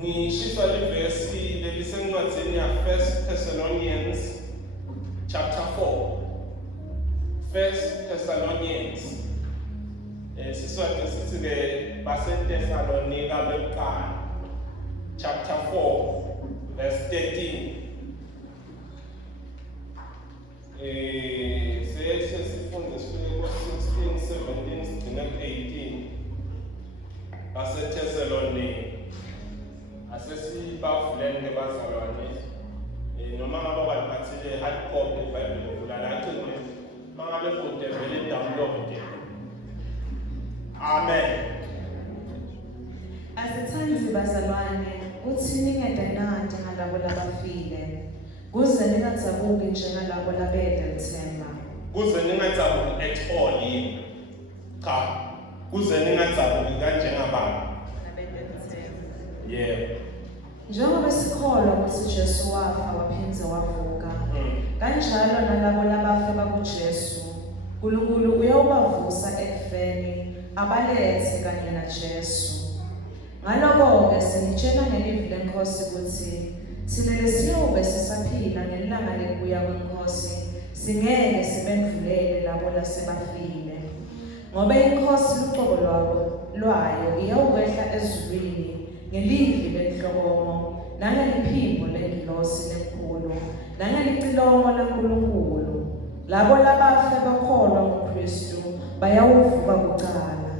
Ngishiswa livesi lelisencwadzini ya 1 Thessalonians chapter 4. 1 Thessalonians. Siswati sithi-ke baseTesalonika bekuqala chapter 4 verse 13. Sesifunde sifike ku-16, 17 sigcine ku-18. baseTesalonika. Asesibavulele bazalwane. Noma ngabe bathile hard copy iBhayibheli uvula la cinwe. Mangabe futhi vele download. Amen. Asithanzi bazalwane, uthi ningedananga njengalabo labafile. Kuze ningadzabuki njengalabo labeda lithemba. Kuze ningadzabuki at all yini? Cha. Kuze ningadzabuki kanjengabani? Labeda lithemba. Yeah. Njengoba sikholwa ukuthi Jesu wafa waphindze wavuka, kanjalo nalabo labafe bakuJesu, uNkulunkulu uyawubavusa ekufeni, abalethe kanye naJesu. Ngaloko-ke senitshela ngelivi leNkosi ukuthi thina lesiyobe sisaphila ngelanga lekubuya kweNkosi, singeke sibendlulele labo lasebafile. Ngoba iNkosi luqobo lwayo iyawukwehla ezulwini ngelivi lenhlokomo, nangeliphimbo lengilosi lenkulu, nangelicilongo laNkulunkulu. Labo labafe bakholwa ngoKristu bayawuvuka kuqala.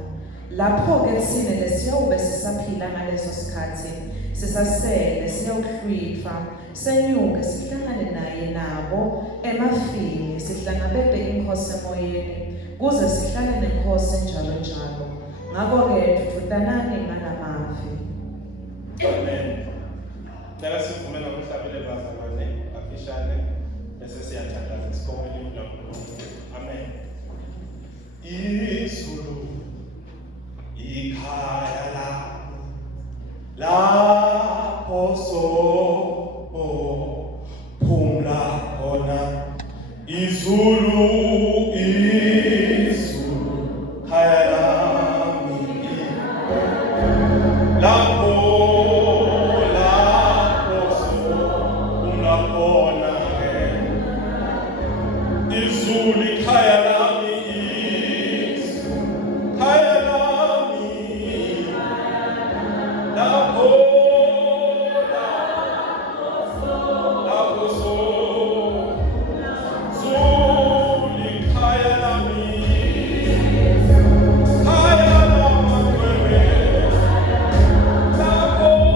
Lapho-ke thina lesiyawube sisaphila ngaleso sikhathi, sisasele siyawuhlwitha, senyuke sihlangane naye nabo emafini, sihlangabeze iNkosi emoyeni, kuze sihlale neNkosi njalo njalo. Ngakho-ke thuthunani nganamavi. Amen. Dala sivumela ukuhlabela bazalwane afishane bese siyathandaza sikhonge uNkulunkulu. Amen. Izulu ikhaya lapho phumla khona izulu khaya lami lapho phumla khona izulu khaya lami khaya lami lapho Oh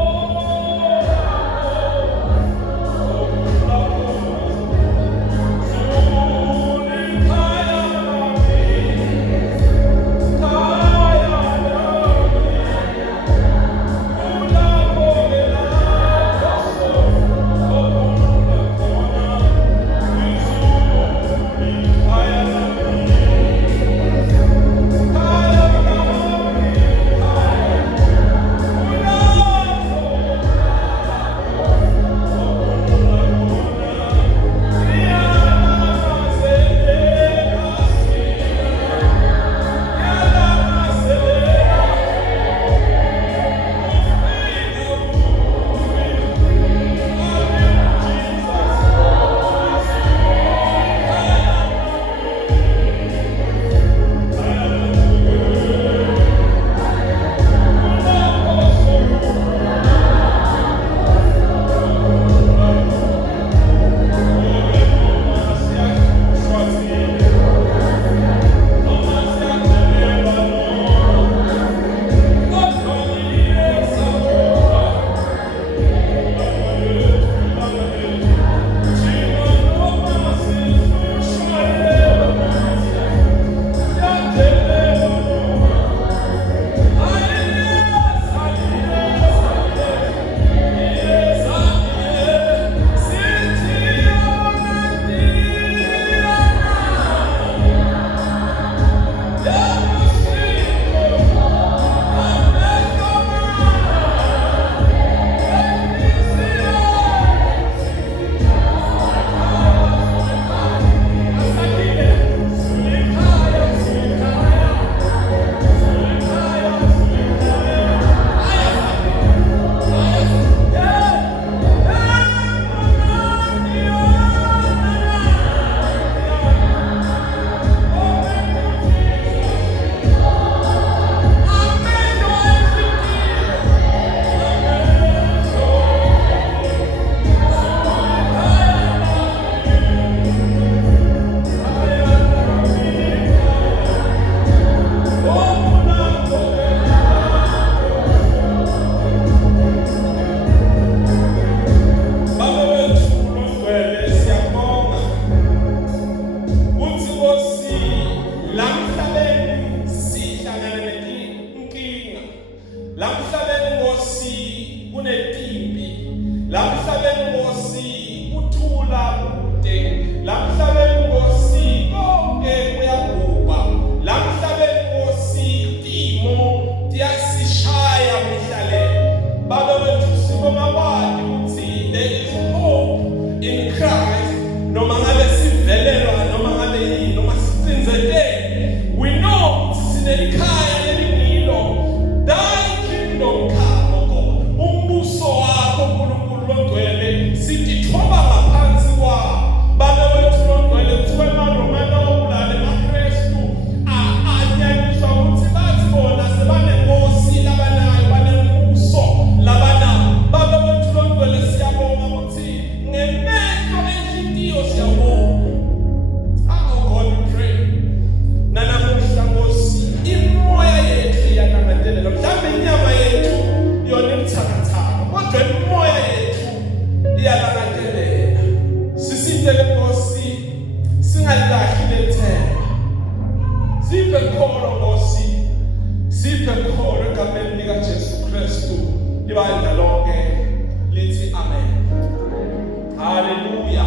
Haleluya.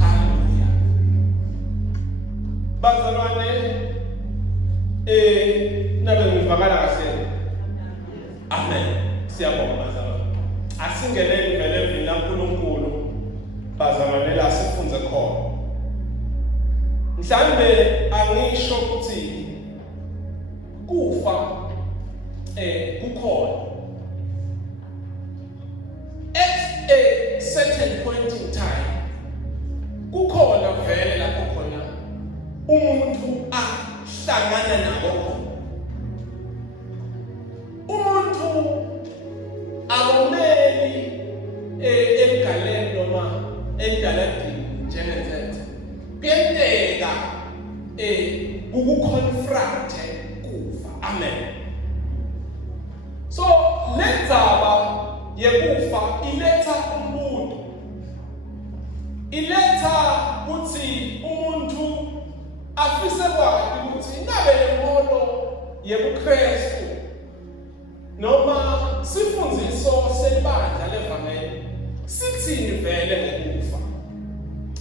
Haleluya. Bazalwane, nabe ngivakala kahle. Amen. Siyabonga bazalwane. Asingenele vele evini laNkulunkulu bazalwane la sifunze khona. Mhlambe angisho ukuthi kufa kukhona. At a certain point in time, kukhona vele lapho khona umuntu ahlangana nabo khona. Umuntu akumeli emgaleni noma endaladini njengenzethe. Kuyenteka ukukonfronte kufa. Amen. So lenzaba yekufa iletha umuntu. Iletha ukuthi umuntu afise kwathi ukuthi ngabe lemono yebuKristu noma sifundiso sebandla levangeli sithini vele ngekufa.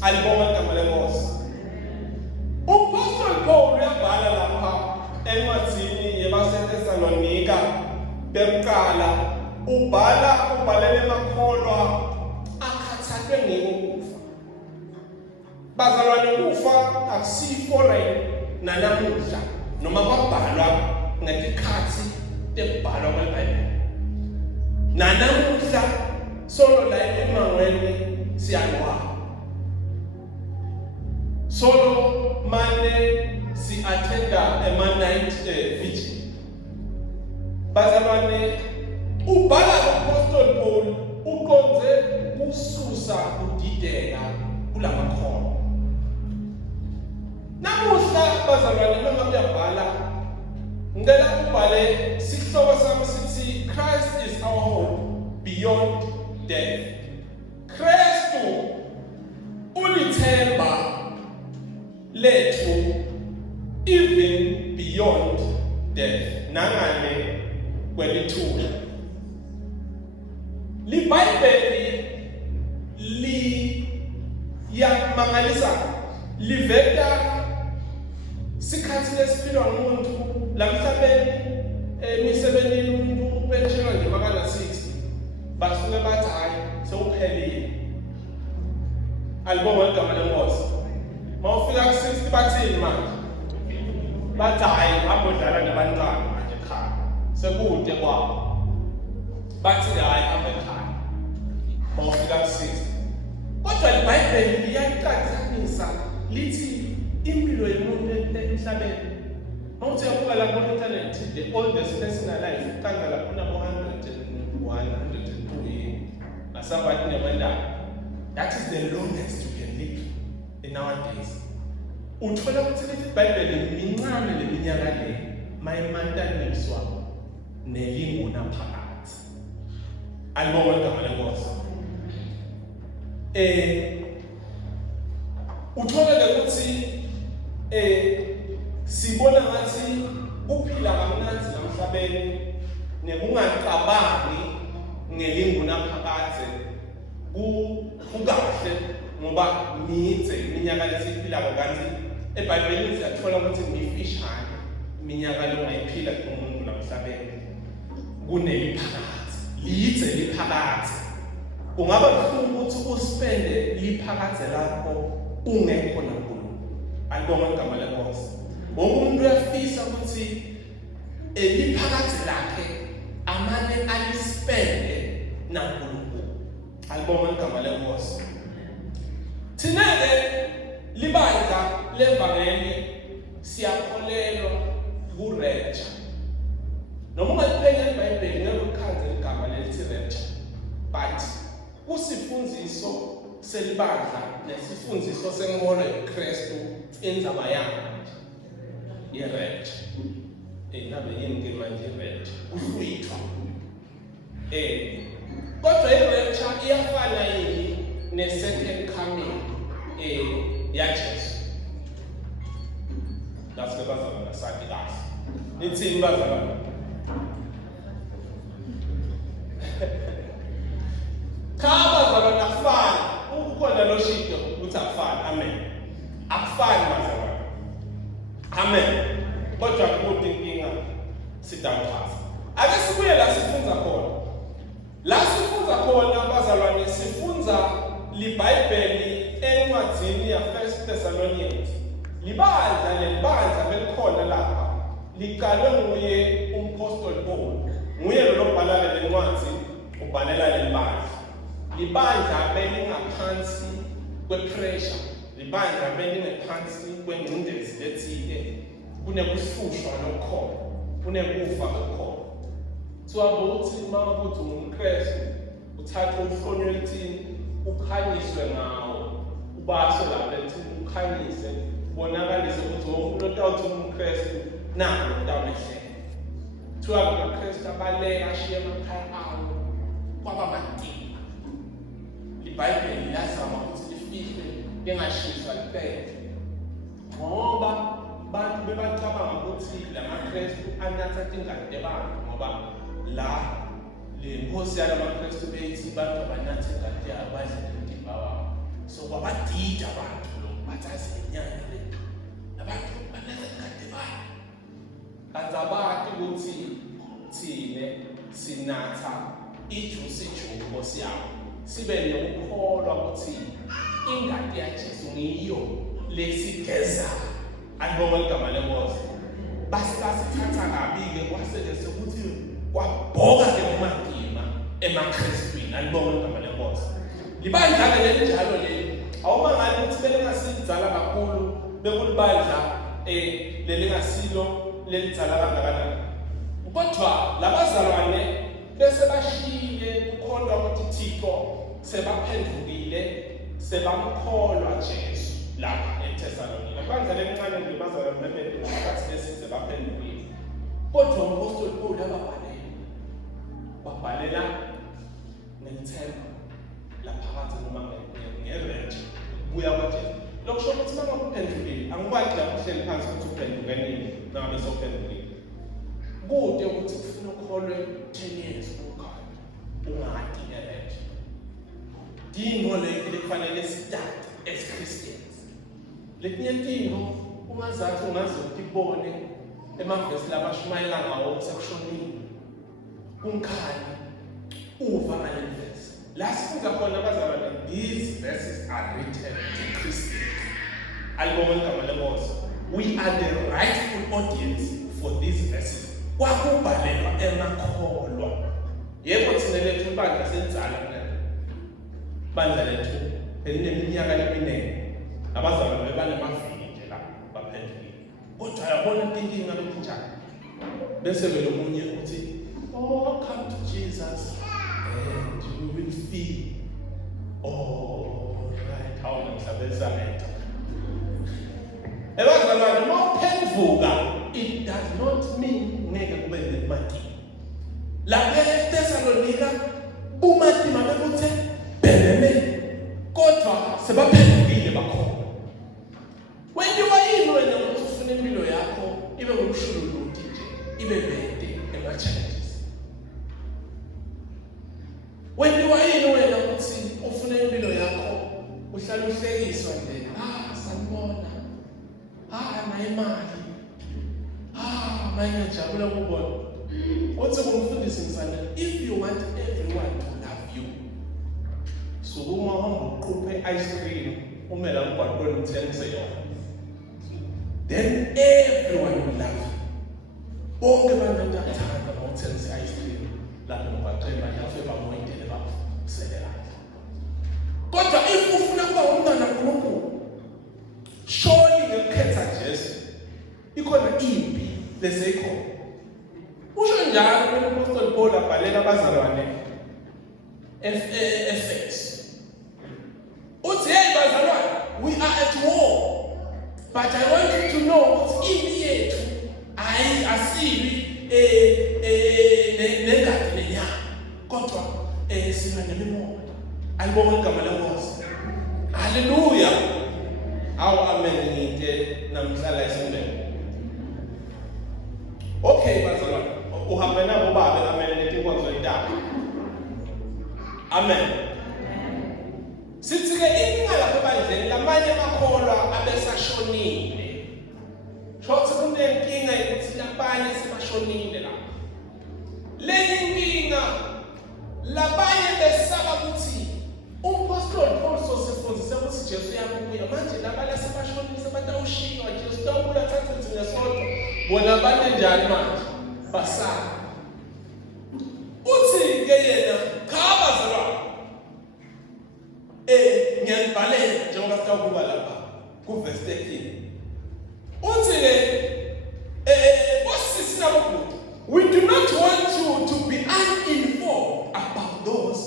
Alibonga igama lenkosi. Uapostoli Paul uyabhala lapha encwadini yabaseThesalonika bekuqala ubhalele emakholwa akhathalwe ngokufa. Bazalwane, kufa akusiforeign nanamuhla noma kwabhalwa ngetikhathi tebhalwa kweBhayibheli. Nanamuhla solo la emangweni siyanwa. Solo mane si attenda night vigil. Bazalwane, ubhala uApostoli Paul uqonze kususa udideka kulamakhono. Namuhla bazalwane noma uyabhala ngicela ubhale sihloko sami sithi Christ is our hope beyond death. Kristu ulithemba lethu even beyond death. Nangane kwelithula. LiBhayibheli liyamangalisa, liveta sikhathi lesipilwa ngumuntu lamhlabeni emisebenzini umuntu penshela nje makana 60 basuke bathi hayi sewuphelile. Alibonga igama lenkosi. Mawufika ku 60 bathini manje? Bathi hayi abodlala nabancane manje ekhaya sekude kwabo. Bathi hayi hamba ekhaya mawufika ku 60. Kodwa iBhayibheli liyaqhathanisa lithi impilo yomuntu emhlabeni. Mawuthi uyabuka la ku-internet, the oldest person alive uqanda lapho nabo 102 asabathi nemandla. That is the longest you can live in our days. Uthola ukuthi lithi iBhayibheli mincane leminyaka le mayimataniswa nelinguna phakathi. Alibonga igama lenkosi. Uthola ukuthi sibona ngathi uphila kamnandi namhlabeni nekungacabangi ngelinguna phakathi kukahle ngoba mithe iminyaka lesiphila kanti eBhayibhelini siyathola ukuthi ngifishane iminyaka lo ngayiphila kumuntu namhlabeni kuneliphakathi lithe liphakathi. Kungaba kuhlungu ukuthi uspende liphakathi lakho ungekho naNkulunkulu. Alibonga igama lenkosi. Wonke umuntu uyafisa ukuthi liphakathi lakhe amane alispende naNkulunkulu. Alibonga igama lenkosi. Thina-ke libandla levangeli siyakholelwa ku-rapture. Noma ungaliphenye eBhayibhelini ngeke ukhanze igama lelithi rapture, but kusifundiso selibandla nesifundiso senkolo yoKristu indzaba yakhe ye-rapture. Nabe yini ke manje i-rapture? Uhlwithwa. Kodwa i-rapture iyafana yini ne-second coming yaJesu? That's the bazalwane sathi kahle. Nithini bazalwane? Kaba bazalwane afana Akufani bazalwane. Amen. Kodwa kuthi inkinga sidawuchaza. Ake sibuye la sifunza khona. La sifunza khona bazalwane sifunza liBhayibheli encwadzini ya 1 Thessalonians. Libandla belikhona lapha. Liqalwe nguye umpostoli Paul. Nguye lo lobhala le ncwadzi ubhalela le bandla. Libandla belingaphansi kwepressure. Libandla belingaphansi kwengcindezi ethile. Kunekuhlushwa lokukhona. Kunekufa lokukhona. Uthi mawukuthi ungumKristu uthatha umhlonyo elithini ukhanyiswe ngawo ubaswe lapha elithini ukhanyise ubonakalise ukuthi wonke umuntu awuthi umKristu nakho utamehle kuthiwa uMkristu abaleka ashiye emakhaya awo kwaba madinga iBhayibheli yazama ukuthi lifihle lingashiswa liphele ngoba abantu bebacabanga ukuthi lamaKristu anatha ingadi yabantu ngoba la le nkosi yalamaKristu beyithi bantu abanathe ingadi yabo badle indimba wabo so kwabadida abantu lo bathathe inyanya le abantu banatha ingadi babo kanzabati ukuthi thine sinatha ijuice nkosi yabo sibe nokukholwa ukuthi ingadi yaJesu ngiyo lesigeza ayibonga igama lenkosi base basithatha kabi-ke kwaselese ukuthi kwabhoka emadima emaKristwini ayibonga igama lenkosi libandla lelinjalo leli awumangali ukuthi belingasizala kakhulu bekulibandla lelingasilo lelizala kangakanani kodwa labazalwane bese bashiyile kukholwa ukuthi Thixo sebaphendukile sebamkholwa Jesu lapha eThesalonika kwanza lencane ngibazalwane bembe phakathi lesize baphendukile kodwa umpostoli Paul babhalela nethemba laphakathi noma ngerenje buya kwaJesu lokusho ukuthi uma kuphendukile angikwazi la kuhleli phansi ukuthi uphenduke nini noma besophendukile kude ukuthi kufuna ukholwe 10 years ukhona ungadi ngerenje dingo le kufanele start as Christians letinye into ungazathi ungazokubone emavesi labashumayela ngawo sekushonile kunkhani uva ngalevesi la sifunza khona abazalwane these verses are written to Christians alibonga igama lenkosi we are the rightful audience for these verses kwakubhalelwa emakholwa yebo thina lethu ibandla senzala bandla lethu elineminyaka leminene abazalwane bebanemaviki nje la baphendukile kodwa yabona inkinga lokunjani bese belomunye uthi oh come to Jesus and you will feel right how namhlabezana ebazalwane mawuphenduka it does not mean ngeke kube nemati lapha eThesalonika umati mabekuthe bhebeme kodwa sebaphendukile bakhona wendiwa yini wena ukuthi ufuna impilo yakho ibe ngumshululuti nje ibe bede ema-challenges wendiwa yini wena ukuthi ufuna impilo yakho uhlala uhlekiswa nje sanibona naye imali manje ngijabula ukubona uthi kumfundisi ngisana if you want everyone to love you so uma uhamba uqhuphe ice cream umela umgwaqweni uthengise yona then everyone will love you bonke abantu bayathanda ukuthengisa ice cream lapho umgwaqweni bayafe bamoyidele bakuselela kodwa if ufuna kuba umntwana kaNkulunkulu surely ngekhetha Jesu ikhona impi leseyikhona usho njalo umpostoli Paul abhalela abazalwane Efesu uthi hey bazalwane we are at war but I want you to know ukuthi impi yethu asibi negadi lenyama kodwa siba nemimoya ayibonga igama lenkosi haleluya awu amen ngite namhlala esindeni okay bazalwane uhambe nabo babe amen letinkonzo indaba amen sithi ke inkinga lapha ebandleni lamanye amakholwa abesashonile. Shothi kunenkinga ukuthi labanye sebashonile la. Lenye inkinga labanye besaba ukuthi umpostoli Paul sosifundise ukuthi Jesu uyabuya manje labanye sebashonile batawushiywa Jesu uyabuya thatha thina sonke bona bande njani manje basaba. Uthi ke yena cha bazalwane ngiyalibhalela njengoba sitawubuka lapha ku verse 13. Uthi osisi nabobhuti, we do not want you to be uninformed about those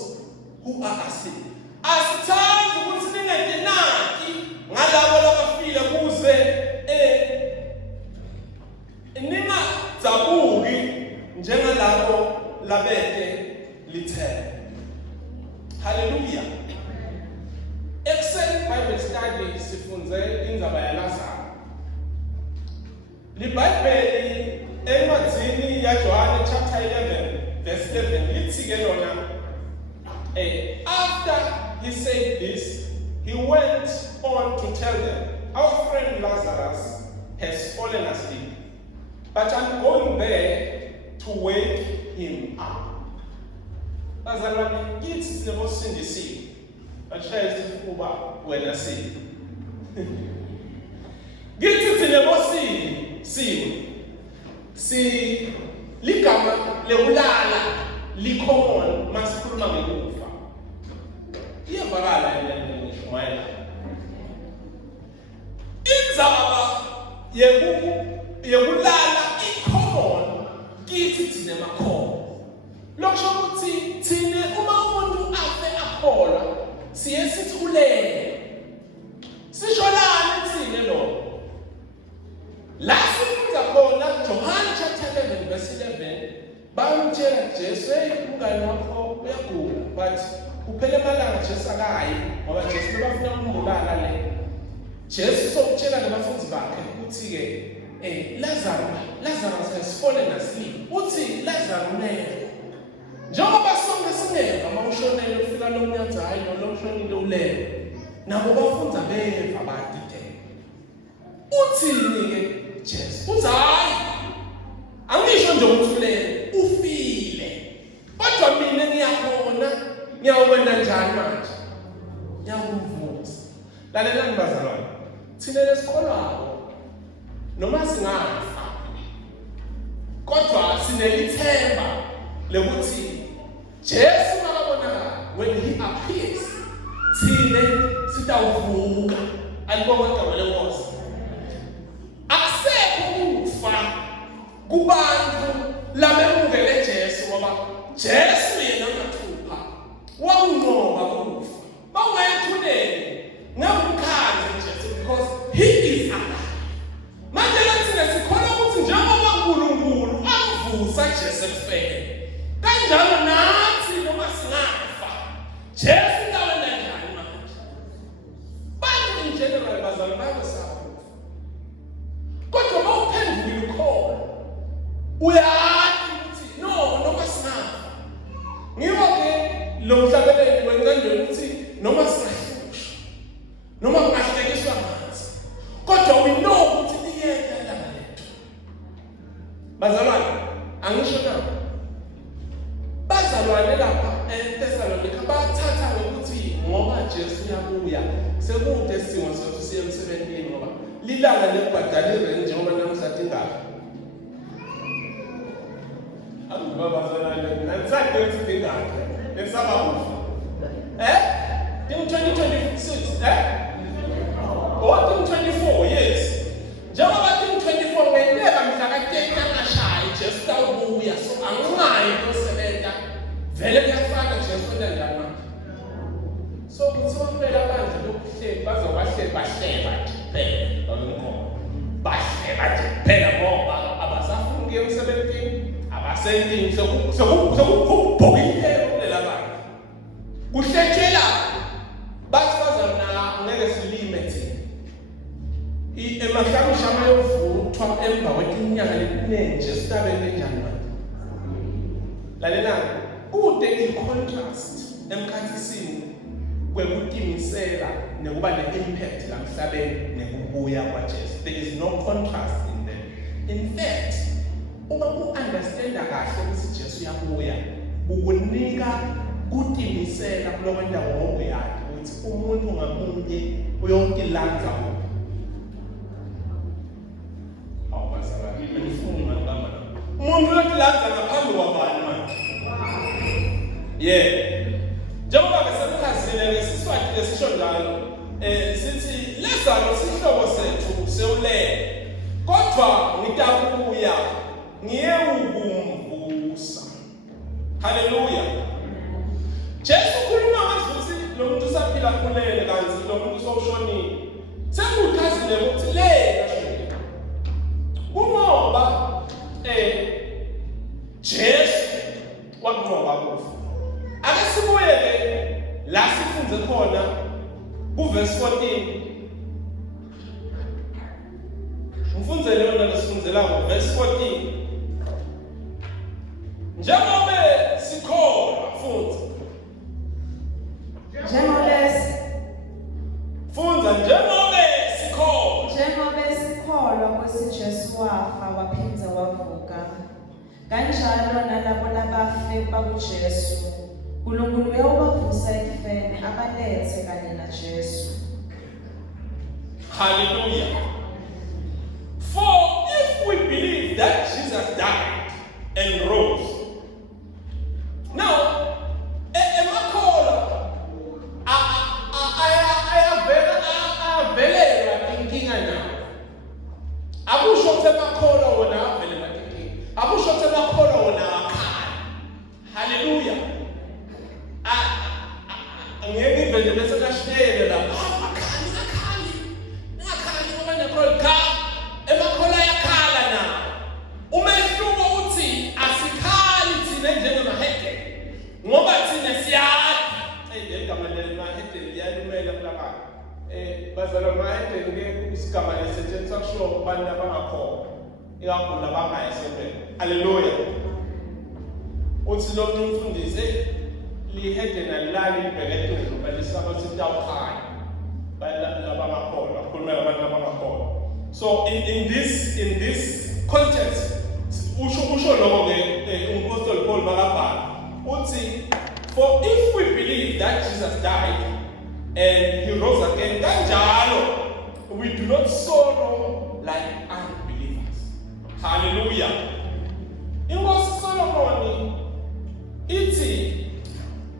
who are asleep. Asithandi ukuthi ningadenaki ngalabo labafile kuze ningadzabuki njengalabo labete lithele. Hallelujah. Excel Bible study sifunze indzaba ya Lazarus. LiBhayibheli encwadzini ya John chapter 11 verse 11 lithi ke lona after he said this, he went on to tell them, our friend Lazarus has fallen asleep, but I'm going there to wake him up. Bazalwane, kithi sinebosindisiwe. Bashaya isifuba wena si. Kithi sinebosindisiwe. Si ligama lekulala likhona masikhuluma ngekufa. Iyavakala ngisho mayela. Indzaba yekulala ikhona kithi thina makhono. Lokusho ukuthi thina uma umuntu afe akhola siye sithulele. Sisholani thina lo? La sifunza khona John chapter 11 verse 11 bamtshela Jesu umngane wakho uyagula but kuphela amalanga Jesu akayi ngoba Jesu bafuna ukumbulala le. Jesu sokutshela abafundi bakhe ukuthi ke Lazarus has fallen asleep. Uthi Lazarus ulele. Njengoba sonke singeva mawushonele ufika lo mnyanza hayi lo mshonile ulele. Nabo bafundza beva badide. Uthini ke Jesu? Uthi hayi angisho nje ukuthi ulele ufile. Kodwa mina ngiyakhona ngiyawena njani manje? Ngiyakuvutha. Lalela ngibazalwane. Thina lesikholwayo noma singafa kodwa sinelithemba lokuthi Jesu makabonakala when he appears thina sitawuvuka. Alibonga igama lenkosi. Akusekho ukufa kubantu labemukele Jesu ngoba Jesu yena uyathupha wawunqoba ukufa. Bawethulele ngakukhaza Jesu because he is alive. Manje lathina sikholwa ukuthi njengoba uNkulunkulu amvusa Jesu ekufeni kanjalo nathi noma singafa Jesu utawenda njani manje? Bantu in general bazalwane bayasaba. Kodwa mawuphendukile ukhona uyathi ukuthi no noma singafa. Ngiwo-ke lo mhlabeleli wencandweni ukuthi noma singahlushwa noma kungahlekiswa ngathi kodwa we know ukuthi liyeza ilanga lethu. Bazalwane angisho na bazalwane lapha eThesalonika bathatha ukuthi ngoba Jesu uyabuya sekude simo sethu siye emsebenzini ngoba lilanga lekubhadalire njengoba namhlanje ingaka. Bazalwane nansande ukuthi ingaka esaba kufa. In 2026 or in 24 years. Njengoba in 24 ngendlela mhla ka-10 angashaya Jesu utawubuya so angingayi kosebenza vele kuyafana Jesu wena njani manje. So kuthiwa kuphela abanje lokuhleli bazobahleli bahleba nje kuphela babenkhona. Bahleba nje kuphela ngoba abasafuni ukuya emsebenzini abasendini sekubhokile kulela bantu. Kuhletshela basifazana ngeke silime thina. Emahlamisha ayovuthwa emva kweminyaka leninje sitabele njani manje. Lalelani kude i-contrast emkhathisini kwekutimisela nekuba ne-impact la emhlabeni nekubuya kwaJesu. There is no contrast in them. In fact, uma u-understanda kahle ukuthi Jesu uyabuya, ukunika kutimisela kulowo ndawo ngokuyazi ukuthi umuntu ngamunye uyotilandza kuphi. Umuntu uyotilandza ngaphambi kwabani manje? Njengoba besebukhazile ngesiswati lesisho njalo, sithi lezalo sihlobo sethu sewulele, kodwa ngitakuya ngiye ukumvusa. Haleluya. Jesu ukhuluma ngathi lo muntu usaphila kulele kanti lo muntu sokushonile. Sekukhazile ukuthi lela shonile. Kungoba Jesu wakunqoba kufa. Ake sibuyele la sifunze khona kuverse 14. Mfunze lona lesifunzela kuverse 14. Njengoba sikholwa mfundzi. Njengoba sikholwa kwesi Jesu wafa waphinda wavuka. Kanjalo nalabo labafe bakuJesu. uNkulunkulu uyawavusa ekufeni abalethe kanye naJesu. Hallelujah. For if we believe that Jesus died and rose, now emakholwa ayavelelwa inkinga nawo. Akusho ukuthi emakholwa wona avelelwa inkinga. Akusho ukuthi emakholwa wona akhala. Hallelujah. Ngeke ivele bese kashiyele la. Emakholwa yakhala na. Umehluko uthi asikhali thina njengamahede. Ngoba thina siyazi. Igama lemahede liyalumela kulapha. Bazalwa mahede ngeke isigama lesetshenziswa kusho abantu abangakholwa. Ikakhulu abangayisebele. Haleluya. Uthi lo mfundisi lihede nalali libheke phezulu balisaba sitawukhaya. So in this context, usho lokho ke Apostle Paul makabhala uthi, for if we believe that Jesus died and he rose again, kanjalo we do not sorrow like unbelievers. Hallelujah. Inkosi Solomon ithi,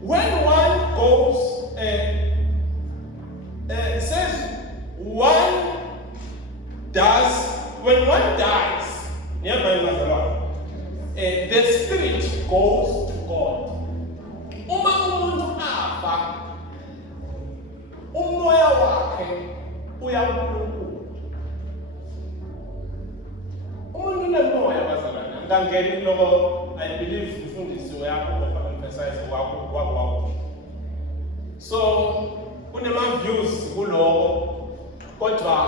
when one goes it says when one dies, the spirit goes to God. Uma umuntu afa, umoya wakhe uya kuNkulunkulu. Umuntu unemoya bazalwane. Ngangeni lokho I believe umfundisi uyakho emphasize wakho. So kunema views kuloko kodwa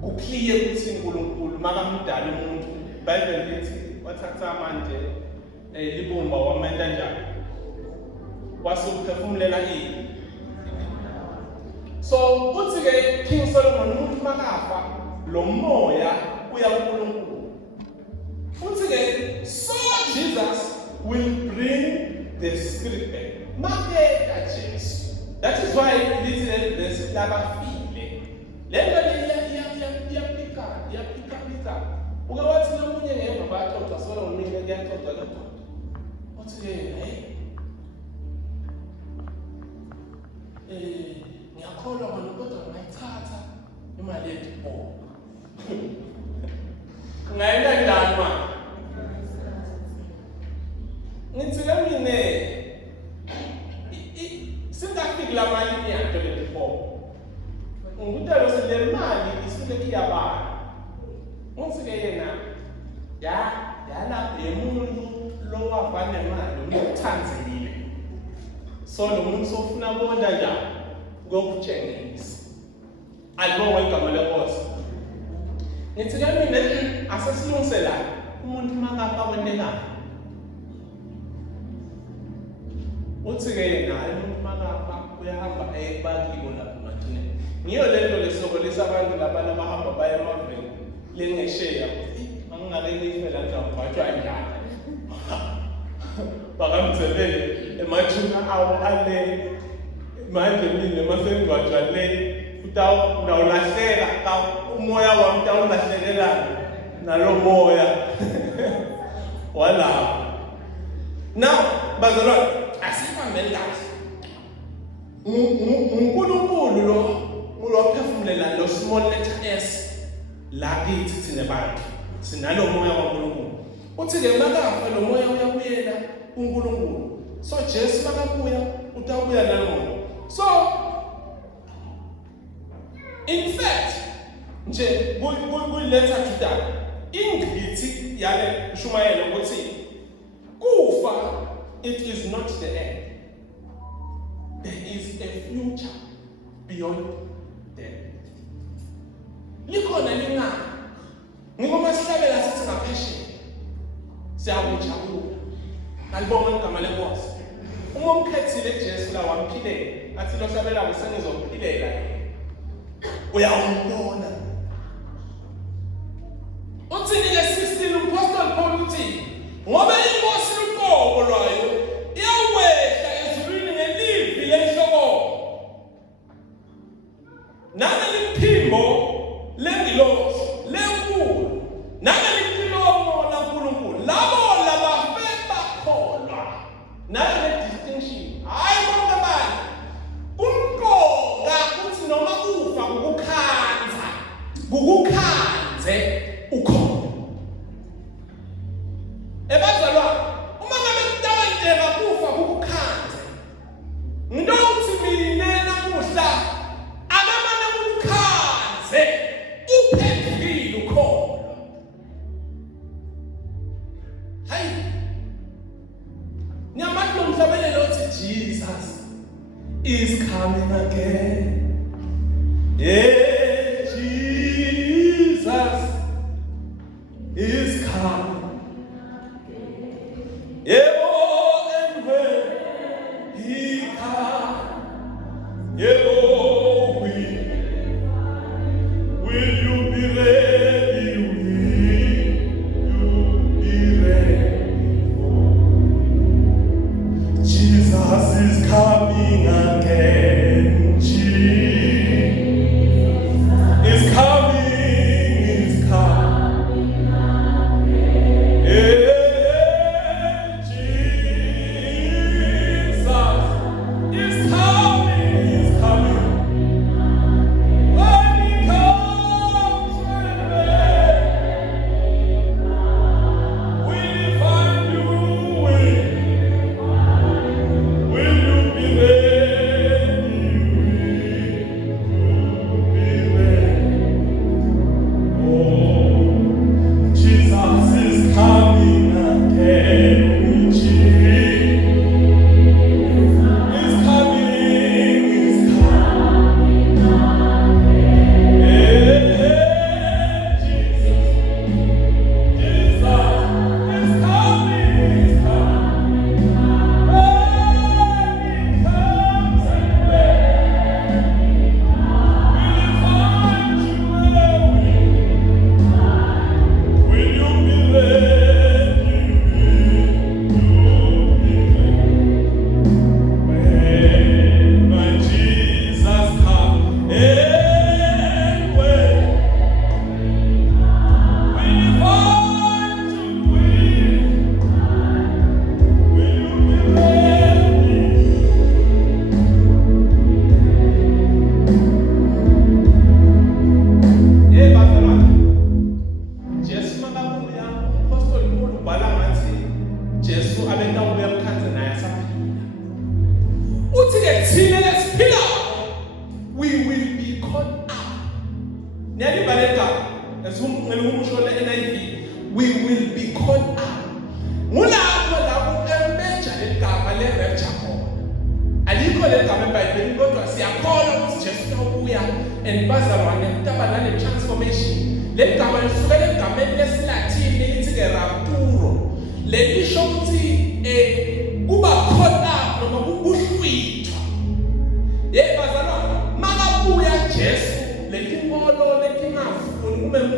kuclear ukuthi uNkulunkulu makamdala umuntu Bible lithi wathatha manje libumba wamenda njani wasuphefumulela ini. So uthi ke King Solomon umuntu makafa lo moya uya kuNkulunkulu. Uthi ke so Jesus will bring the spirit back. Maketa Jesu. That is why it is the labafile. Lento iyapika. Ungawathi nomunye ngemva baxoxa solo umile kuyaxoxa lapha. Uthi ngiyakholwa bona kodwa ngayithatha imali yethu. Ngayenda njani manje? Ngithi kamine singafiki la mali yakhe le-4. Ngikutela sile mali isike iyabala. Ngizike yena yala emuntu lo wafana nemali umthanzile. So lo muntu sofuna konda njani ngokutshengisa. Alibonga igama lenkosi. Ngithi kamina asesilungisela umuntu makafa kwendekana. uthi-ke yena makapa uyahamba ekubakiko lapho mathuneni. Ngiyo le nto lesokolisa abantu labana abahamba baye emaveni lengesheya ukuthi angingake ngife la ngizawubhathwa njani. Bakamthelele emathuna awo ale manje mina masengibhathwa le utawulahleka umoya wami utawulahlekelana nalo moya walapho. Now bazalwane asifambeni kahle. uNkulunkulu lo phefumulela lo small letter s la kithi thina bantu sinalo moya kaNkulunkulu. Uthi-ke makafa lo moya uyabuyela kuNkulunkulu. So Jesu makabuya utabuya nalo. So in fact nje kuyiletha kudala ingqithi yale Mshumayelo ukuthi kufa it is not the end. There is a future beyond death. Likhona lingana. Ngingoma sihlabela sithi ngaphesheya. Siyakujabula. Alibonga igama lenkosi. Uma umkhethile Jesu la wamphilela, athi lo hlabela besengizophilela. Uyawubona. Uthini ke 16 uPaul Paul uthi, ngoba inkosi luqobo lwayo iyawehla ezulwini ngelivi lenhloko. Nangeliphimbo lengilosi lenkulu, nangeliphimbo laNkulunkulu, labo labafe bakholwa. Nayo le distinction. Hayi bonke abantu. Kumqoka ukuthi noma ufa kukukhanze ukhona. Ebazalwane, uma ngabe kutawenteka kufa kukukhanze. Ngithi mina namuhla akamane kukhanze uphendukile ukhona. Hayi. Nyamanje umhlabelelo uthi Jesus is coming again. Yeah, Jesus is coming. Yeah, oh, and when he comes, yeah, oh, will you be ready? Will you be ready? Jesus is coming again. Jesus is coming. Is coming again. Yeah, Jesus is coming. Is coming. When he comes, will he find you? Will you be ready? Will you be ready? Oh, Jesus is coming again. Jesus is coming. Is coming again. Yeah, Jesus is coming. Is coming. We will be caught up. We will be caught up. Ngulapho lapho embeja legama le-rapture khona. Alikho legama eBhayibhelini kodwa siyakholwa ukuthi Jesu uyabuya and bazalwane kutaba nale transformation. Legama lisuka egameni lesiLatini lithi-ke rapturo. Lelisho ukuthi kuba caught up noma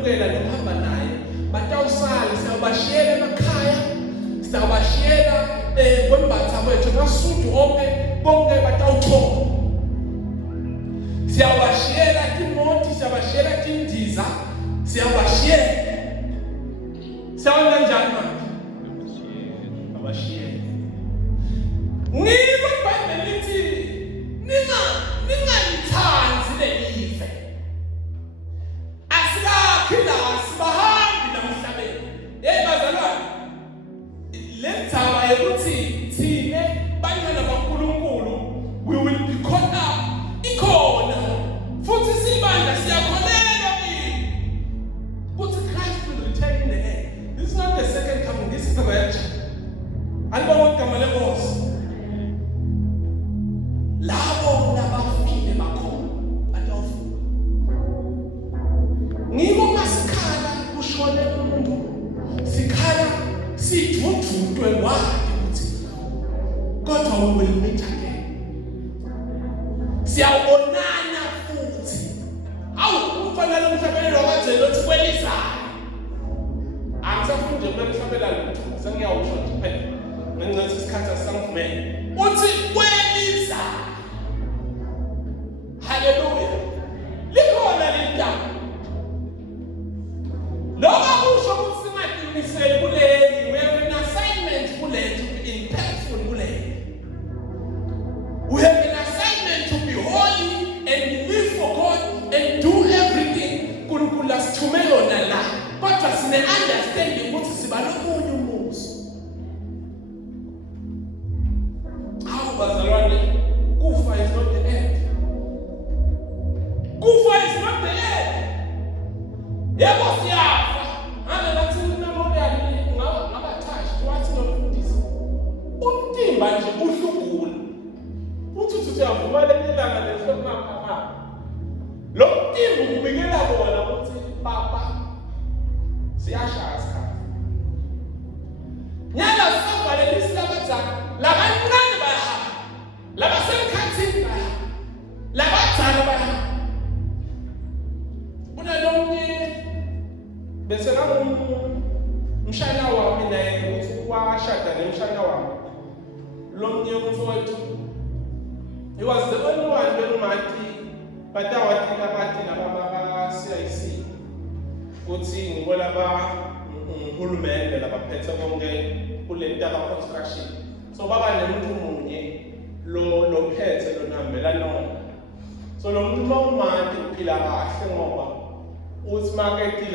ukumukela nokuhamba naye batawusala siyabashiyela emakhaya siyabashiyela kwembatha kwethu amasudi bonke batawuthola siyabashiyela timoti siyabashiyela tindiza siyabashiyela sawona kanjani manje abashiyela ngiba iBhayibheli lithi ningalithanzi lelive asikakhi la sibahambi namhlabeni bazalwane le ndzaba yokuthi thine bantwana baNkulunkulu we will be caught up ikhona futhi sibanda siyakholelwa ukuthi Christ will return in the end. This is not the second coming, this is the rapture. Alibona igama lenkosi labo labafile bakhona batawuvuka ngibo masikhala kushone umuntu sikhala sidvudvudwe wathi ukuthi kodwa we will meet again siyawonana futhi umfanele umhlabelelo wakadzela ukuthi kwelizayo angisafunde kwemhlabela lutho sengiyawusho nje phela ngenxa isikhathi asangivumele uthi kwelizayo haleluya likhona lendaba lokho kusho ukuthi singadiniseli kuleli we have an assignment kulethu to be impactful kuleli we have an assignment to be holy and live for God and do everything kuNkulunkulu asithume yona la kodwa sine understanding ukuthi siba lomunye umuzi bazalwane kufa is not the end kufa is not the end yebo siyafa hande nathi namodali ngabathashi wathi nomfundisi umtimba nje uhlungula uthi siyavuma lelanga lesomapha lo mtimba ubikela bona ukuthi papa siyashasa nyala sivale lisilabadza labancane bayahamba labasemkhathini bayahamba labadzala bayahamba unalomnye bese mshana wami naye ukuthi washada nemshana wami lomnye umfowethu he was the only one benumathi batawathi labathi laba CIC kuthi ngibona uhulumende labaphethe konke kulenta ka construction so baba nemuntu munye lo phethe lo nambelano so lo muntu mawumanje uphila kahle ngoba uthi market